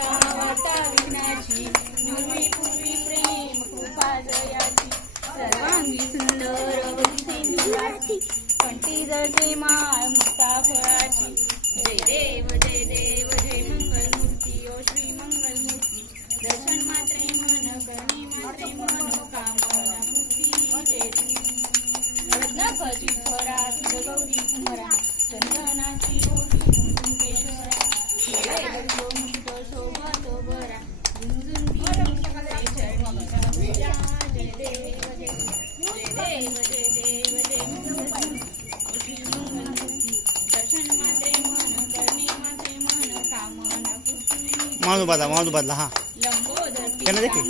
वार्ता वार्ता विघ्नाची पूर्वी पूर्वी प्रेम कृपा जयाची सर्वांगी सुंदर वंशी कंठी जळते माळ मुक्ता फळाची जय देव जय मंगलमूर्ती ओ श्री मंगलमूर्ती दर्शन मात्रे मन करणी मात्रे मनोकामना मूर्ती जय रत्नाकची स्वरा तुझ गौरी कुमारा चंदनाची ओटी कुंकुमेश्वरा जय मुक्त शोभतो बरा झुंझुंती चरणी पूजा जय देव जय मंगलमूर्ती दर्शन मात्रे मन करणे मात्रे मन कामना पूर्ती माणूस बदला हा लंबोदर कहना देखी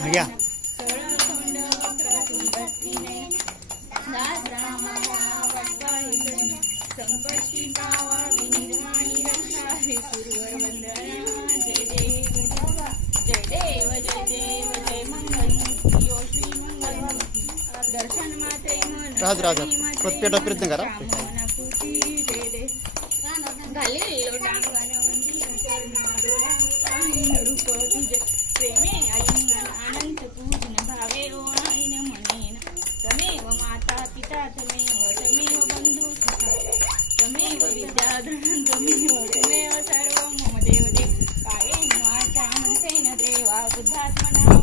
हाँ क्या सरळखंड वक्र सुंदरतीने दास रामाला वाटवाहे जण संकटी गावावी निर्माणी रक्षा हे सुरवर वंदना जय मंगलमूर्ती ओ श्री मंगलमूर्ती दर्शन मात्रे मन राज प्रत्येक प्रयत्न करा कामना पूर्ती जय घालेलो डांगण वंदित चरणाडोळ्या रूप तुझे प्रेमे आलिंगन अनंत पूजन भावे ओळाईन म्हणेन तमेव माता पिता तमेव बंधू सखा तमेव विद्याधरं तमेव सर्व मम देव कायेन वाचा मनसेन देवा बुद्धात्मना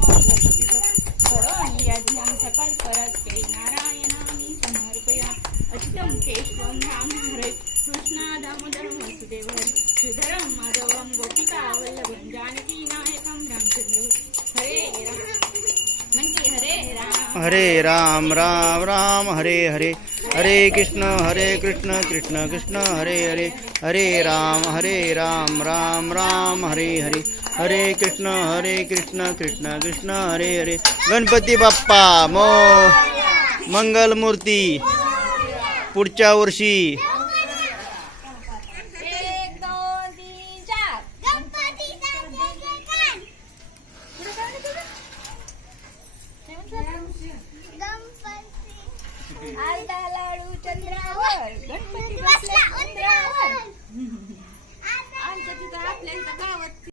करोमि यज्ञं सकलकरस्ते नारायणानि समर्पया अच्युतं केशवं रामं हरे कृष्णा दामोदरं वासुदेव श्रीधरं माधवं गोपिका वल्लभं जानकी नायकं रामचंद्र हरे राम राम राम हरे हरे हरे कृष्ण कृष्ण कृष्ण हरे हरे हरे राम राम राम हरे हरे हरे कृष्ण कृष्ण कृष्ण हरे हरे गणपती बाप्पा मो मंगलमूर्ती पुढच्या वर्षी आलता लाडू चंद्रावर गणपती बसला उंदरावर आमच्या तिथं आपल्या इथं गावात